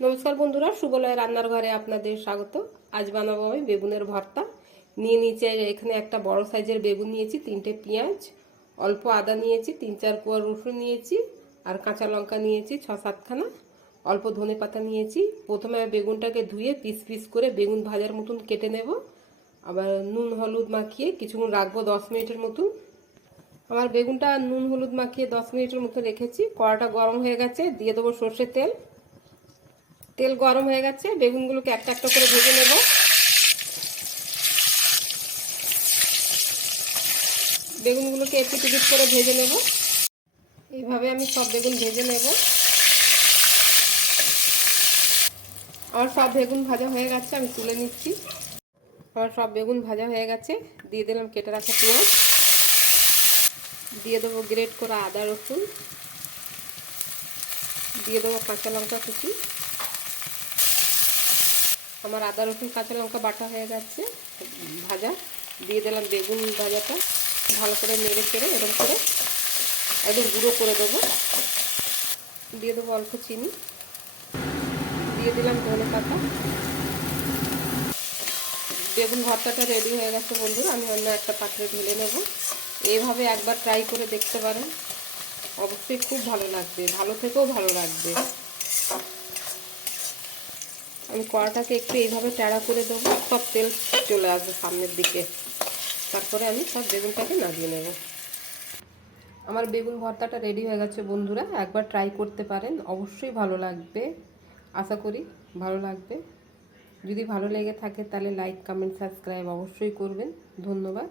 নমস্কার বন্ধুরা সুবলয় রান্নার ঘরে আপনাদের স্বাগত। আজ বানাবো আমি বেগুনের ভর্তা। নিয়ে নিচে এখানে একটা বড় সাইজের বেগুন নিয়েছি, তিনটে পেঁয়াজ, অল্প আদা নিয়েছি, তিন চার কোয়া রসুন নিয়েছি আর কাঁচা লঙ্কা নিয়েছি ছ সাতখানা। অল্প ধনে পাতা নিয়েছি। প্রথমে আমি বেগুনটাকে ধুয়ে পিস পিস করে বেগুন ভাজার মতন কেটে নেব। আবার নুন হলুদ মাখিয়ে কিছুক্ষণ রাখব দশ মিনিটের মতন। আমার বেগুনটা নুন হলুদ মাখিয়ে দশ মিনিটের মতো রেখেছি। কড়াটা গরম হয়ে গেছে, দিয়ে দেবো সর্ষের তেল। তেল গরম হয়ে গেছে, বেগুনগুলোকে একটা একটা করে ভেজে নেব। বেগুনগুলোকে একটু টিকিট করে ভেজে নেব। এইভাবে আমি সব বেগুন ভেজে নেব। আমার সব বেগুন ভাজা হয়ে গেছে, আমি তুলে নিচ্ছি। আমার সব বেগুন ভাজা হয়ে গেছে, দিয়ে দিলাম কেটে রাখা পেঁয়াজ। দিয়ে দেবো গ্রেট করা আদা রসুন। দিয়ে দেবো কাঁচা লঙ্কা কুচি। আমার আদা রসুন কাঁচা লঙ্কা বাটা হয়ে যাচ্ছে ভাজা। দিয়ে দিলাম বেগুন ভাজাটা। ভালো করে নেড়ে চেড়ে এরকম করে একদম গুঁড়ো করে দেবো। দিয়ে দেবো অল্প চিনি। দিয়ে দিলাম ধনে পাতা। বেগুন ভর্তাটা রেডি হয়ে গেছে বন্ধুরা, আমি অন্য একটা পাত্রে ঢেলে নেব। এইভাবে একবার ট্রাই করে দেখতে পারেন। অবশ্যই খুব ভালো লাগবে, ভালো থেকেও ভালো লাগবে। আমি কড়াটাকে একটু এইভাবে টেড়া করে দেবো, সব তেল চলে আসবে সামনের দিকে। তারপরে আমি সব বেগুনটাকে নামিয়ে নেব। আমার বেগুন ভর্তাটা রেডি হয়ে গেছে বন্ধুরা, একবার ট্রাই করতে পারেন, অবশ্যই ভালো লাগবে। আশা করি ভালো লাগবে। যদি ভালো লেগে থাকে তাহলে লাইক কমেন্ট সাবস্ক্রাইব অবশ্যই করবেন। ধন্যবাদ।